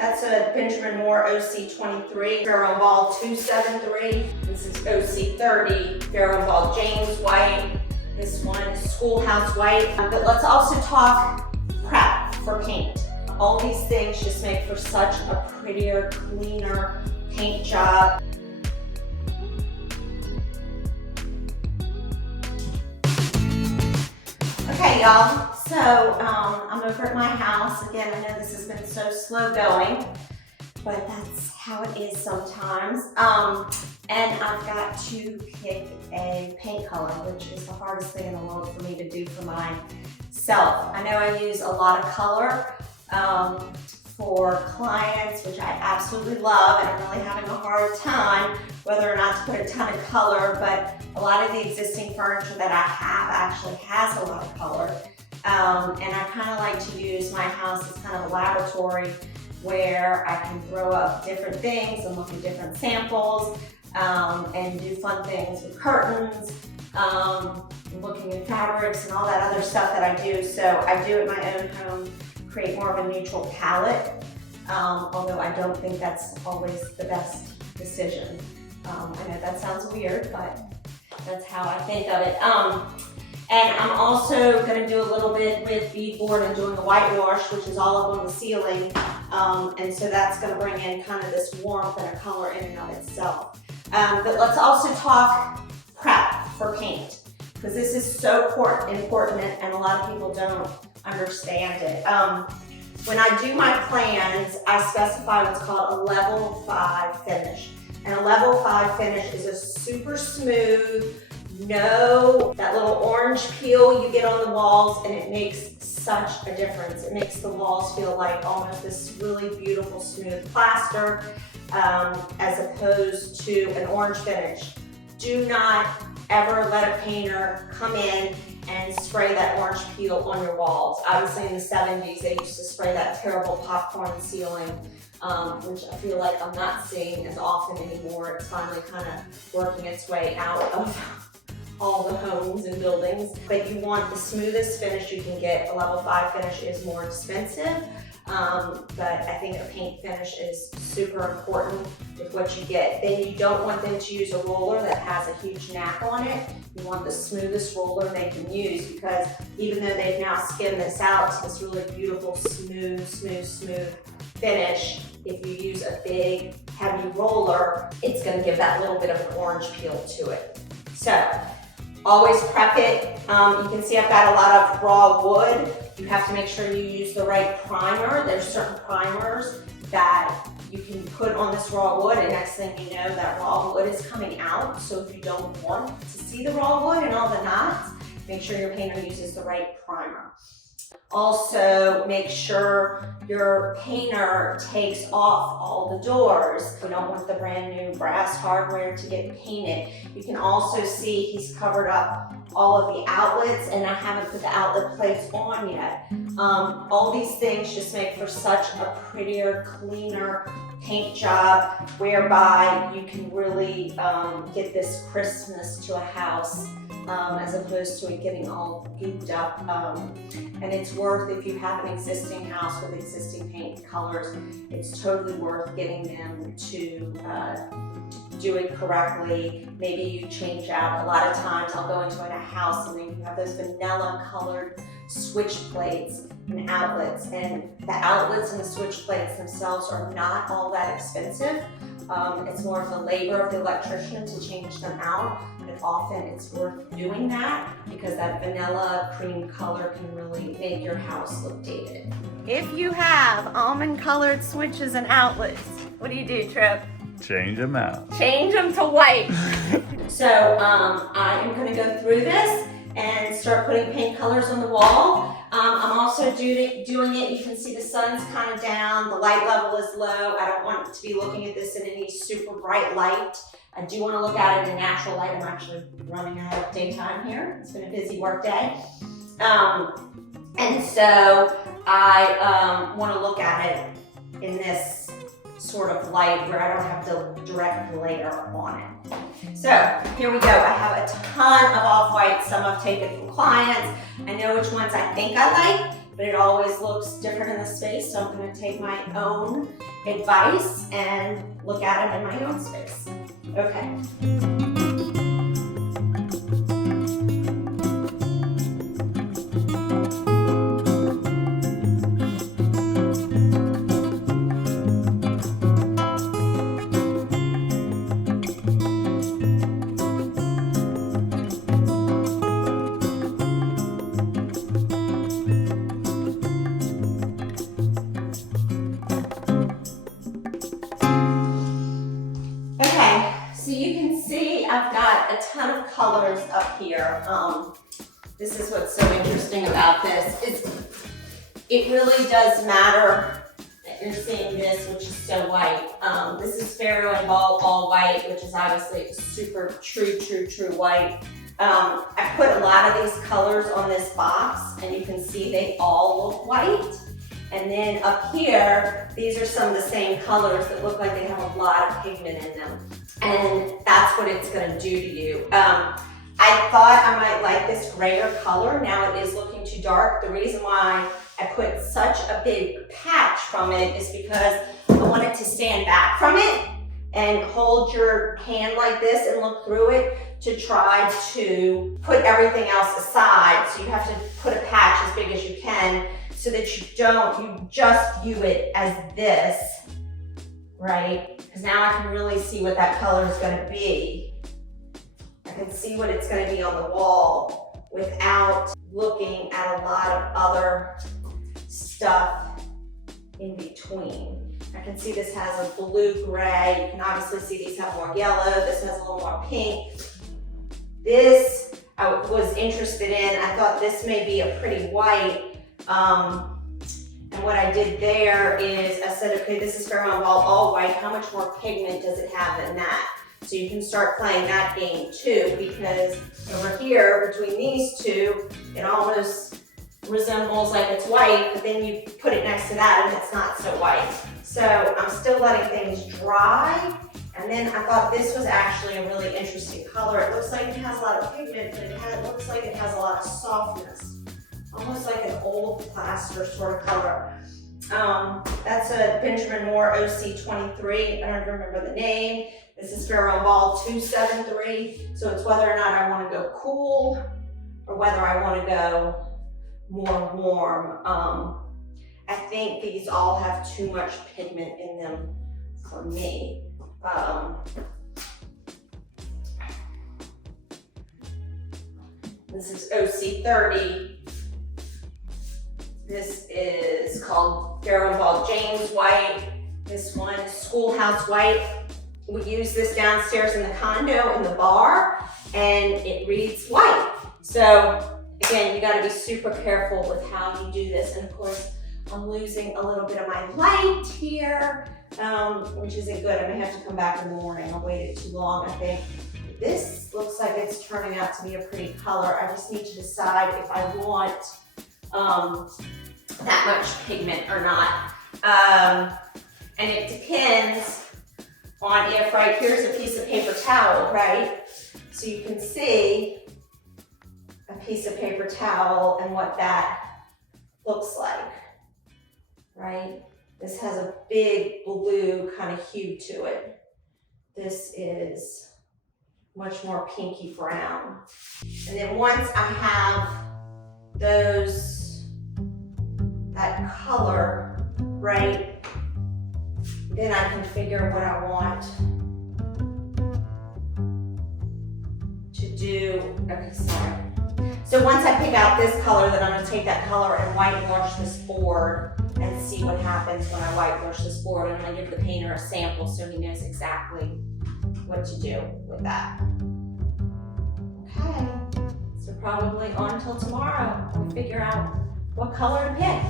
That's a Benjamin Moore OC23, Farrow and Ball 273. This is OC30, Farrow and Ball James White. This one is Schoolhouse White. But let's also talk prep for paint. All these things just make for such a prettier, cleaner paint job. Okay, y'all, so I'm over at my house. Again, I know this has been so slow going, but that's how it is sometimes. And I've got to pick a paint color, which is the hardest thing in the world for me to do for myself. I know I use a lot of color for clients, which I absolutely love, and I'm really having a hard time whether or not to put a ton of color, but a lot of the existing furniture that I have actually has a lot of color. And I kind of like to use my house as kind of a laboratory where I can throw up different things and look at different samples and do fun things with curtains, looking at fabrics and all that other stuff that I do. So I do at my own home, create more of a neutral palette, although I don't think that's always the best decision. I know that sounds weird, but that's how I think of it. And I'm also going to do a little bit with beadboard and doing the whitewash, which is all up on the ceiling. And so that's going to bring in kind of this warmth and a color in and of itself. But let's also talk prep for paint, because this is so important and a lot of people don't understand it. When I do my plans, I specify what's called a level 5 finish. And a level 5 finish is a super smooth, that little orange peel you get on the walls, and it makes such a difference. It makes the walls feel like almost this really beautiful smooth plaster, as opposed to an orange finish. Do not ever let a painter come in and spray that orange peel on your walls. Obviously in the 70s, they used to spray that terrible popcorn ceiling, which I feel like I'm not seeing as often anymore. It's finally kind of working its way out of all the homes and buildings. But you want the smoothest finish you can get. A level 5 finish is more expensive, but I think a paint finish is super important with what you get. Then you don't want them to use a roller that has a huge nap on it. You want the smoothest roller they can use, because even though they've now skimmed this out to this really beautiful, smooth finish, if you use a big, heavy roller, it's gonna give that little bit of an orange peel to it. So, always prep it. You can see I've got a lot of raw wood. You have to make sure you use the right primer. There's certain primers that you can put on this raw wood, and next thing you know, that raw wood is coming out. So if you don't want to see the raw wood and all the knots, make sure your painter uses the right primer. Also, make sure your painter takes off all the doors. We don't want the brand new brass hardware to get painted. You can also see he's covered up all of the outlets, and I haven't put the outlet plates on yet. All these things just make for such a prettier, cleaner paint job, whereby you can really get this crispness to a house, as opposed to it getting all gooped up. And it's worth, if you have an existing house with existing paint colors, it's totally worth getting them to do it correctly. Maybe you change out, a lot of times I'll go into a house and then you have those vanilla colored switch plates and outlets, and the outlets and the switch plates themselves are not all that expensive. It's more of the labor of the electrician to change them out, but often it's worth doing that because that vanilla cream color can really make your house look dated. If you have almond colored switches and outlets, what do you do, Trip? Change them out. Change them to white. So I am gonna go through this and start putting paint colors on the wall. I'm also doing it, you can see the sun's kind of down, the light level is low. I don't want to be looking at this in any super bright light. I do want to look at it in natural light. I'm actually running out of daytime here. It's been a busy work day. And so I want to look at it in this sort of light where I don't have the direct glare on it. So here we go. I have a ton of off-white. Some I've taken from clients. I know which ones I think I like, but it always looks different in the space, so I'm gonna take my own advice and look at it in my own space. Okay. So you can see I've got a ton of colors up here. This is what's so interesting about this. It really does matter that you're seeing this, which is so white. This is Pharaoh and Ball all white, which is obviously super true white. I put a lot of these colors on this box, and you can see they all look white. And then up here, these are some of the same colors that look like they have a lot of pigment in them. And that's what it's gonna do to you. I thought I might like this grayer color. Now it is looking too dark. The reason why I put such a big patch from it is because I want it to stand back from it and hold your hand like this and look through it to try to put everything else aside. So you have to put a patch as big as you can so that you just view it as this, right? Because now I can really see what that color is gonna be. I can see what it's gonna be on the wall without looking at a lot of other stuff in between. I can see this has a blue-gray. You can obviously see these have more yellow. This has a little more pink. This I was interested in. I thought this may be a pretty white. And what I did there is I said, okay, this is Pharaoh and Ball all white. How much more pigment does it have than that? So you can start playing that game too, because over here between these two, it almost resembles like it's white, but then you put it next to that and it's not so white. So I'm still letting things dry. And then I thought this was actually a really interesting color. It looks like it has a lot of pigment, but it looks like it has a lot of softness. Almost like an old plaster sort of color. That's a Benjamin Moore OC23. I don't remember the name. This is Pharaoh and Ball 273. So it's whether or not I want to go cool or whether I want to go more warm. I think these all have too much pigment in them for me. This is OC30. This is called Pharaoh and Ball James White. This one is Schoolhouse White. We use this downstairs in the condo in the bar, and it reads white. So again, you gotta be super careful with how you do this. And of course, I'm losing a little bit of my light here, which isn't good. I may have to come back in the morning. I waited too long, I think. This looks like it's turning out to be a pretty color. I just need to decide if I want that much pigment or not. And it depends on if, right, here's a piece of paper towel, right? So you can see a piece of paper towel and what that looks like, right? This has a big blue kind of hue to it. This is much more pinky brown. And then once I have that color, right, then I can figure what I want to do. Okay, sorry. So once I pick out this color, then I'm gonna take that color and whitewash this board and see what happens when I whitewash this board. And I'm gonna give the painter a sample so he knows exactly what to do with that. Okay, so probably on until tomorrow, we'll figure out what color to pick.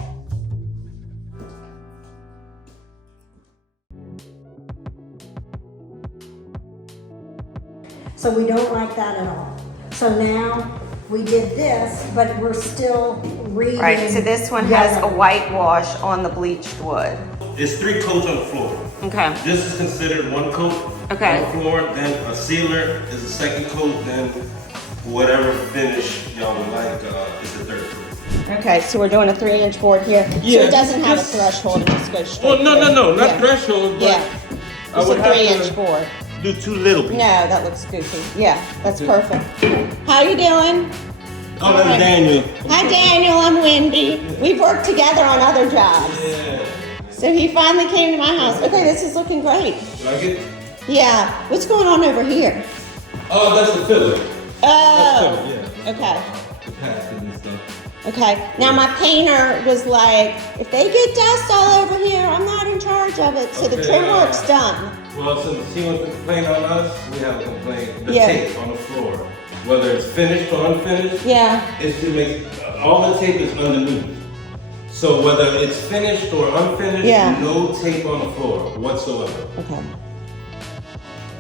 So we don't like that at all. So now we did this, but we're still reading. Right, so this one has a whitewash on the bleached wood. It's 3 coats on the floor. Okay. This is considered 1 coat Okay. on the floor, then a sealer is the 2nd coat, then whatever finish y'all would like is the 3rd coat. Okay, so we're doing a 3-inch board here. So Yeah, it doesn't have a just- threshold, it just goes straight Well, no, through. not Yeah. threshold, but Yeah, I it's would a have 3-inch to board. do too little pieces. No, that looks goofy. Yeah, that's perfect. How you doing? Oh, that's Alright. Daniel. Hi Daniel, I'm Wendy. We've worked together on other jobs. Yeah. So he finally came to my house. Okay, this is looking great. Like it? Yeah, what's going on over here? Oh, that's the filler. Oh, Yeah. okay. The pads and stuff. Okay, now my painter was like, if they get dust all over here, I'm not in charge of it, so the Okay, trim work's done. Well, since she wants to complain on us, we have a complaint. The Yeah. tape on the floor, whether it's finished or unfinished, Yeah, it should make all the tape is underneath. So whether it's finished or unfinished, Yeah. no tape on the floor whatsoever. okay.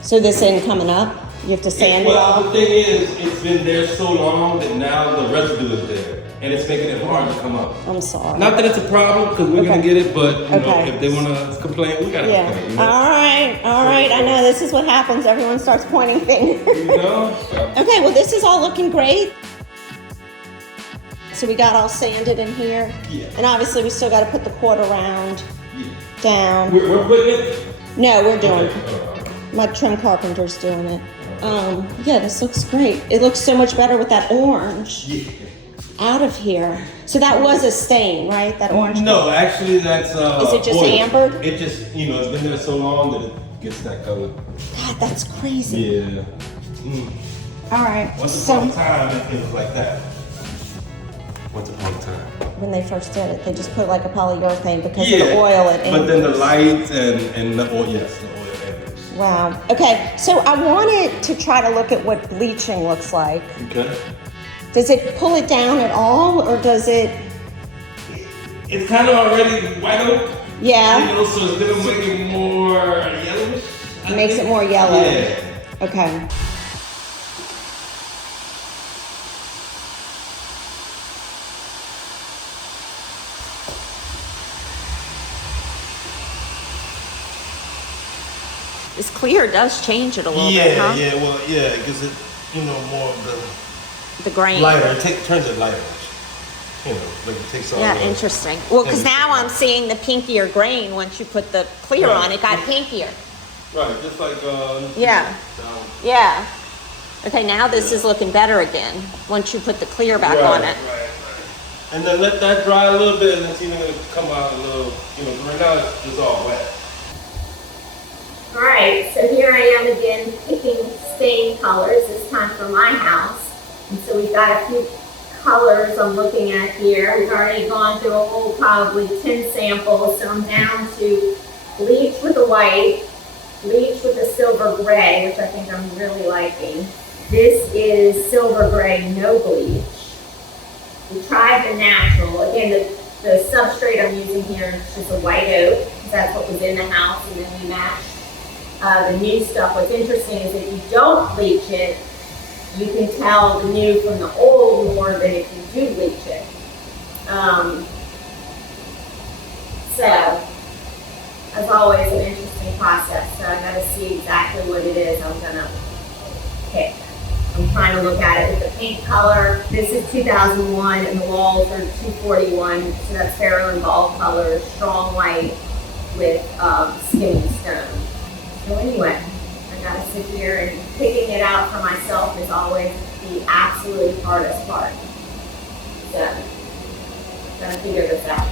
So this ain't coming up? You have to sand it Well, off? the thing is, it's been there so long that now the residue is there, and it's making it hard to come up. I'm sorry. Not that it's a problem, because we're gonna Okay. get it, but you know, Okay. if they wanna complain, we gotta Yeah, complain. You know? all right, I know, this is what happens, everyone starts pointing fingers. You know? Okay, well this is all looking great. So we got all sanded in here. Yeah. And obviously we still gotta put the quarter round Yeah. down. We're putting it. No, we're doing, Okay. my trim carpenter's doing it. Yeah, this looks great. It looks so much better with that orange Yeah. out of here. So that was a stain, right? That orange? No, actually, that's Is it just oil. ambered? It just, it's been there so long that it gets that color. God, that's crazy. Yeah. All right, Once upon a so time, it was like that. Once upon a time. when they first did it, they just put like a polyurethane because of the oil it But then the angles. lights and the oil, yes, the oil angles. Wow. Okay, so I wanted to try to look at what bleaching looks like. Okay. Does it pull it down at all, or does it? It's kind of already white oak. Yeah. So it's gonna make it more yellowish. I Makes think. it more yellow. Yeah. Okay. This clear does change it a little bit, huh? Yeah, because it, more of The grain. the lighter. It turns it lighter. Like it takes all Yeah, the- interesting. Well, because heavy- now I'm seeing the pinkier grain once you put the clear Right. on. It got pinkier. Right, just like Yeah. down. Yeah. Okay, now this is looking better again once you put the clear back Right, on it. Right. And then let that dry a little bit, and it's even gonna come out a little. Right now it's all wet. All right, so here I am again picking stain colors, this time for my house. And so we've got a few colors I'm looking at here. We've already gone through a whole probably 10 samples, so I'm down to bleach with the white, bleach with the silver gray, which I think I'm really liking. This is silver gray, no bleach. We tried the natural. Again, the substrate I'm using here is just a white oak, because that's what was in the house, and then we matched the new stuff. What's interesting is if you don't bleach it, you can tell the new from the old more than if you do bleach it. So, as always, an interesting process. So I gotta see exactly what it is I'm gonna pick. I'm trying to look at it with the paint color. This is 2001 and the walls are 241, so that's Farrell Ball color, strong white with skinny stone. So anyway, I gotta sit here and picking it out for myself is always the absolute hardest part. So, gotta figure this out.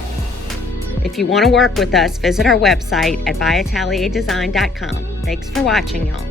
If you want to work with us, visit our website at byatelierdesign.com. Thanks for watching, y'all.